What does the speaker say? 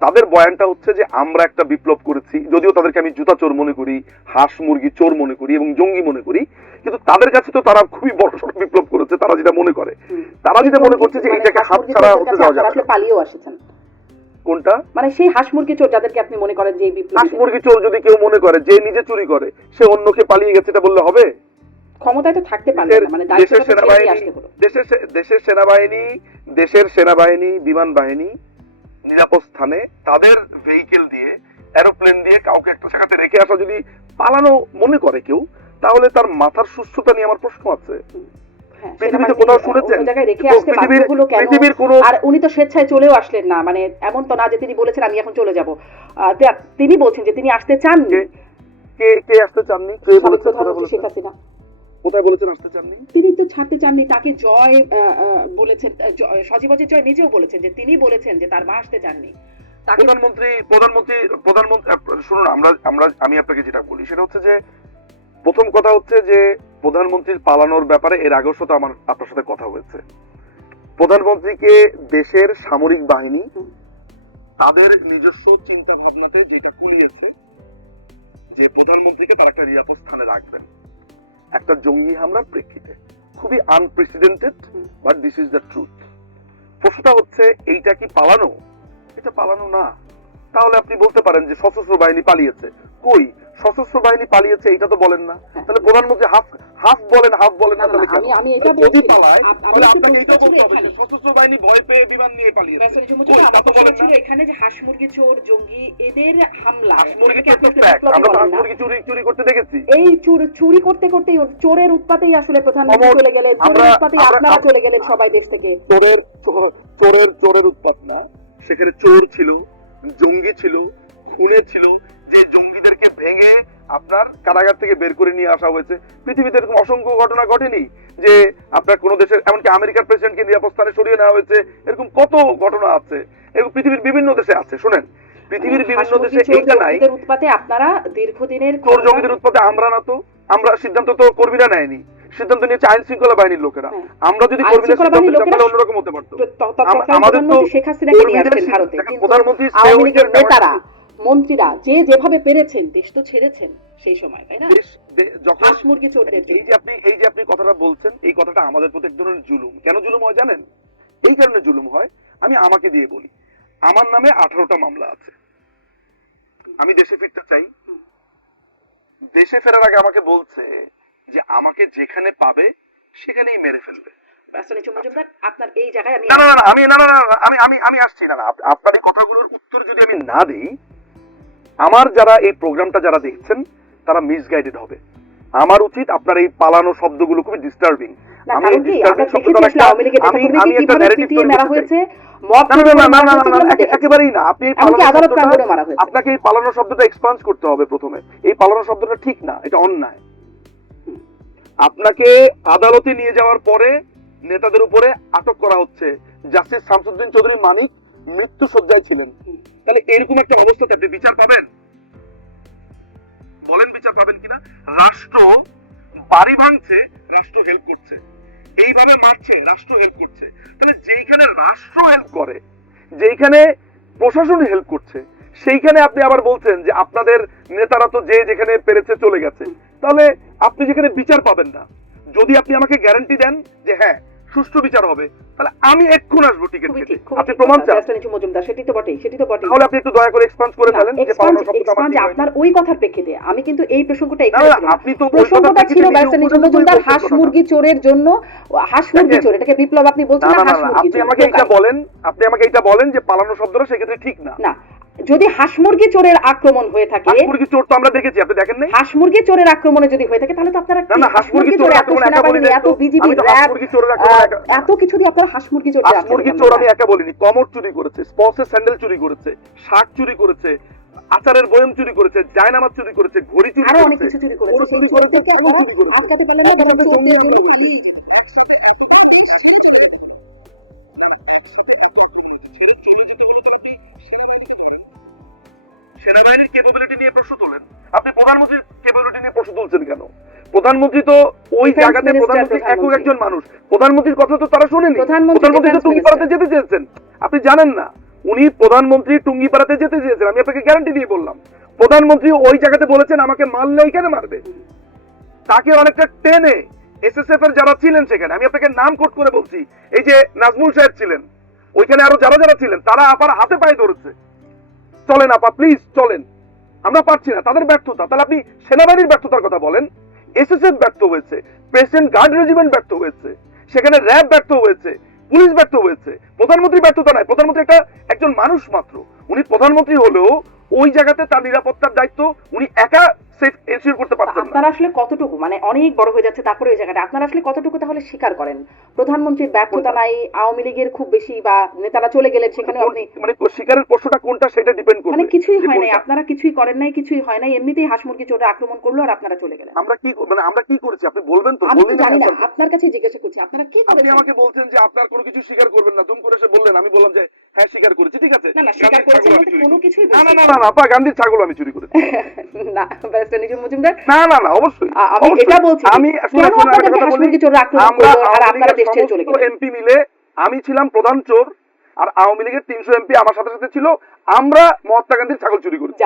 তাদের বয়ানটা হচ্ছে যে আমরা একটা বিপ্লব করেছি যদিও তাদেরকে আমি জুতা চোর মনে করি হাঁস মুরগি চোর মনে করি এবং জঙ্গি মনে করি কিন্তু তাদের কাছে তো তারা খুবই বড় সড় বিপ্লব করেছে তারা যেটা মনে করে। তারা যেটা মনে করছে যে এইটাকে হাত ছাড়া হতে দেওয়া যাবে না। পালিয়েও আসেছেন। কোনটা? মানে সেই হাঁস মুরগি চোর যাদেরকে আপনি মনে করেন যে হাঁস মুরগি চোর যদি কেউ মনে করে যে নিজে চুরি করে সে অন্যকে পালিয়ে গেছে এটা বললে হবে? ক্ষমতায় তো থাকতে পারবে না মানে দেশের সেনাবাহিনী দেশের দেশের সেনাবাহিনী দেশের সেনাবাহিনী বিমান বাহিনী নিরাপদ স্থানে তাদের ভেহিকেল দিয়ে এরোপ্লেন দিয়ে কাউকে একটা জায়গাতে রেখে আসা যদি পালানো মনে করে কেউ তাহলে তার মাথার সুস্থতা নিয়ে আমার প্রশ্ন আছে। হ্যাঁ, পৃথিবীতে কোথাও শুনেছেন? পৃথিবীর- কেন? আর উনি তো স্বেচ্ছায় চলেও আসলেন না মানে এমন তো না যে তিনি বলেছেন আমি এখন চলে যাব। তিনি বলছেন যে তিনি আসতে চান কে- কে কে আসতে চাননি? কে বলেছেন? শেখ হাসিনা। কোথায় বলেছেন আসতে চাননি? তিনি তো ছাড়তে চাননি তাকে জয় বলেছেন জয়- সজীবজের জয় নিজেও বলেছেন যে তিনি বলেছেন যে তার মা আসতে চাননি। প্রধানমন্ত্রী প্রধানমন্ত্রী প্রধানমন্ত্রী শুনুন আমরা আমরা আমি আপনাকে যেটা বলি সেটা হচ্ছে যে প্রথম কথা হচ্ছে যে প্রধানমন্ত্রীর পালানোর ব্যাপারে এর আগেও সাথে আমার আপনার সাথে কথা হয়েছে। প্রধানমন্ত্রীকে দেশের সামরিক বাহিনী। তাদের নিজস্ব চিন্তা ভাবনাতে যেটা কুলিয়েছে যে প্রধানমন্ত্রীকে তারা একটা নিরাপদ স্থানে রাখবেন। একটা জঙ্গি হামলার প্রেক্ষিতে। খুবই unprecedented. But this is the truth প্রশ্নটা হচ্ছে এইটা কি পালানো? এটা পালানো না। তাহলে আপনি বলতে পারেন যে সশস্ত্র বাহিনী পালিয়েছে। কই? সশস্ত্র বাহিনী পালিয়েছে এটা তো বলেন না। হ্যাঁ। তাহলে প্রধানমন্ত্রী হাফ হাফ বলেন হাফ বলেন না, তাহলে? আমি আমি এটা যদি বলছি পালায় তাহলে আপনাকে এটাও বলতে হবে যে সশস্ত্র বাহিনী ভয় পেয়ে বিমান নিয়ে পালিয়েছে। এখানে যে হাঁস মুরগি চোর জঙ্গি এদের হামলা হাঁস মুরগি। বিপ্লবী আমরা হাঁস মুরগি চুরি চুরি করতে দেখেছি। এই চুর- চুরি করতে করতেই চোরের উৎপাতেই আসলে প্রধানমন্ত্রী চলে গেলেন। চোরের উৎপাতেই আপনারা চলে গেলেন সবাই দেশ থেকে। চোরের চোরের চোরের উৎপাত না। সেখানে চোর ছিল জঙ্গি ছিল খুনে ছিল আপনার কারাগার থেকে বের করে নিয়ে আসা হয়েছে। পৃথিবীতে এরকম অসংখ্য ঘটনা ঘটেনি যে আপনার কোন দেশের এমনকি আমেরিকার প্রেসিডেন্টকে নিরাপদ স্থানে সরিয়ে নেওয়া হয়েছে। এরকম কত ঘটনা আছে। এরকম পৃথিবীর বিভিন্ন দেশে আছে। শুনেন পৃথিবীর বিভিন্ন দেশে এইটা নাই। উৎপাতে আপনারা দীর্ঘদিনের চোর জঙ্গিদের উৎপাতে আমরা না তো। আমরা সিদ্ধান্ত তো কর্মীরা নেয়নি। সিদ্ধান্ত নিয়েছে আইন শৃঙ্খলা বাহিনীর লোকেরা। হ্যাঁ। আমরা যদি কর্মীরা শৃঙ্খলা সিদ্ধান্ত নিতাম তাহলে অন্যরকম হতে পারতো। আমাদের তো শেখ হাসিনাকে নিয়ে আসছেন ভারতে। প্রধানমন্ত্রী আওয়ামী লীগের নেতারা মন্ত্রীরা যে যেভাবে পেরেছেন দেশ তো ছেড়েছেন সেই সময় তাই না? যখন মুরগি চোরদের এই যে আপনি এই যে আপনি কথাটা বলছেন এই কথাটা আমাদের প্রতি এক ধরনের জুলুম। কেন জুলুম হয় জানেন? এই কারণে জুলুম হয় আমি আমাকে দিয়ে বলি। আমার নামে আঠারোটা মামলা আছে। আমি দেশে ফিরতে চাই। দেশে ফেরার আগে আমাকে বলছে যে আমাকে যেখানে পাবে সেখানেই মেরে ফেলবে। আপনার এই জায়গায় আমি না না আমি না না, আমি আমি আমি আসছি না না আপনার এই কথাগুলোর উত্তর যদি আমি না দিই আমার যারা এই প্রোগ্রামটা যারা দেখছেন তারা মিসগাইডেড হবে। আমার উচিত আপনার এই পালানো শব্দগুলো খুবই ডিস্টার্বিং আমি শব্দটা একটা- আমি আমি একটা তৈরি। হয়েছে। একেবারেই না। আপনি। আপনাকে এই পালানো শব্দটা এক্সপান্স করতে হবে প্রথমে। এই পালানো শব্দটা ঠিক না এটা অন্যায়। আপনাকে আদালতে নিয়ে যাওয়ার পরে নেতাদের উপরে আটক করা হচ্ছে। জাস্টিস শামসুদ্দিন চৌধুরী মানিক মৃত্যু সজ্জায় ছিলেন। তাহলে এরকম একটা অবস্থাতে আপনি বিচার পাবেন? বলেন বিচার পাবেন কিনা? রাষ্ট্র বাড়ি ভাঙছে, রাষ্ট্র হেল্প করছে। এইভাবে মারছে, রাষ্ট্র হেল্প করছে। তাহলে যেইখানে রাষ্ট্র হেল্প করে, যেইখানে প্রশাসন হেল্প করছে, সেইখানে আপনি আবার বলছেন যে আপনাদের নেতারা তো যে যেখানে পেরেছে চলে গেছে। তাহলে আপনি যেখানে বিচার পাবেন না, যদি আপনি আমাকে গ্যারান্টি দেন যে হ্যাঁ সুষ্ঠু বিচার হবে। তাহলে আমি এক্ষুন আসব টিকিট কেটে। আপনি প্রমাণ চান? রাজধানী মজুমদার সেটি তো বটেই সেটি তো বটেই। তাহলে আপনি একটু দয়া করে এক্সপান্স করে ফেলেন যে এক্সপান্স আমার এক্সপান্স। আপনার ওই কথার প্রেক্ষিতে আমি কিন্তু এই প্রসঙ্গটা আপনি তো প্রসঙ্গটা ছিল রাজধানী মজুমদার হাঁস মুরগি চোরের জন্য হাঁস মুরগি চোর এটাকে বিপ্লব আপনি বলছেন না হাঁস মুরগি আপনি আমাকে এটা বলেন আপনি আমাকে এটা বলেন যে পালানো শব্দটা সেক্ষেত্রে ঠিক না। না যদি হাঁস মুরগি চোরের আক্রমণ হয়ে থাকে হাঁস মুরগি চোর তো আমরা দেখেছি আপনি দেখেন নাই? হাঁস মুরগি চোরের আক্রমণে যদি হয়ে থাকে তাহলে তো আপনারা না না হাঁস মুরগি চোর এত আক্রমণ একা বলি সেনাবাহিনী এত বিজিবি র্যাব এত কিছু দিয়ে আপনারা হাঁস মুরগি চোর হাঁস মুরগি চোর আমি একা বলিনি কমর চুরি করেছে স্পন্সের স্যান্ডেল চুরি করেছে শার্ট চুরি করেছে আচারের বয়ম চুরি করেছে জায়নামাজ চুরি করেছে ঘড়ি চুরি করেছে আরও অনেক কিছু চুরি করেছে। চুরি করেছে, চুরি করেছে। আটকাতে পারলেন না আপনি প্রধানমন্ত্রীর ক্যাপাবিলিটি নিয়ে প্রশ্ন তুলছেন কেন? প্রধানমন্ত্রী তো ওই জায়গাতে প্রধানমন্ত্রী একক একজন মানুষ। প্রধানমন্ত্রীর কথা তো তারা শোনেনি। প্রধানমন্ত্রী, তো defense টুঙ্গি পাড়াতে যেতে চেয়েছেন। আপনি জানেন না উনি প্রধানমন্ত্রী টুঙ্গিপাড়াতে যেতে চেয়েছেন। আমি আপনাকে গ্যারান্টি দিয়ে বললাম। প্রধানমন্ত্রী ওই জায়গাতে বলেছেন আমাকে মারলে এখানে মারবে। তাকে অনেকটা টেনে এসএসএফ এর যারা ছিলেন সেখানে আমি আপনাকে নাম কোট করে বলছি এই যে নাজমুল সাহেব ছিলেন ওইখানে আরও যারা যারা ছিলেন তারা আপার হাতে পায়ে ধরেছে। চলেন আপা প্লিজ চলেন। আমরা পারছি না, তাদের ব্যর্থতা। তাহলে আপনি সেনাবাহিনীর ব্যর্থতার কথা বলেন। এসএসএফ ব্যর্থ হয়েছে প্রেসিডেন্ট গার্ড রেজিমেন্ট ব্যর্থ হয়েছে, সেখানে র্যাব ব্যর্থ হয়েছে পুলিশ ব্যর্থ হয়েছে। প্রধানমন্ত্রী ব্যর্থতা নাই, প্রধানমন্ত্রী একটা একজন মানুষ মাত্র। উনি প্রধানমন্ত্রী হলেও ওই জায়গাতে তার নিরাপত্তার দায়িত্ব, উনি একা সেফ এনশিওর করতে পারতেন না আপনারা আসলে কতটুকু মানে অনেক বড় হয়ে যাচ্ছে তারপরে ওই জায়গাটা আপনারা আসলে কতটুকু তাহলে স্বীকার করেন প্রধানমন্ত্রীর ব্যর্থতা নাই আওয়ামী লীগের খুব বেশি বা নেতারা চলে গেলেন সেখানেও আপনি মানে শিকারের প্রশ্নটা কোনটা সেটা ডিপেন্ড করবে মানে কিছুই হয় নাই আপনারা কিছুই করেন নাই কিছুই হয় নাই এমনিতেই হাঁস মুরগি চোরে আক্রমণ করল আর আপনারা চলে গেলেন আমরা কি মানে আমরা কি করেছি আপনি বলবেন তো আমি জানি না আপনার কাছে জিজ্ঞাসা করছি আপনারা কি আপনি আমাকে বলছেন যে আপনার কোনো কিছু স্বীকার করবেন না দুম করে এসে বললেন আমি বললাম যে হ্যাঁ স্বীকার করেছি ঠিক আছে না না স্বীকার মানে চুরি কোনো কিছুই না না না না না, আপা গান্ধীর ছাগল আমি চুরি করেছি না নিজের মজুমদার? না না না অবশ্যই আমি এটা বলছি আমি কেন মুরগি চোরে আর আপনারা দেশ ছেড়ে চলে গেলেন। এমপি মিলে আমি ছিলাম প্রধান চোর আর আওয়ামী লীগের তিনশো এমপি আমার সাথে সাথে ছিল। আমরা মহাত্মা গান্ধীর ছাগল চুরি করেছি।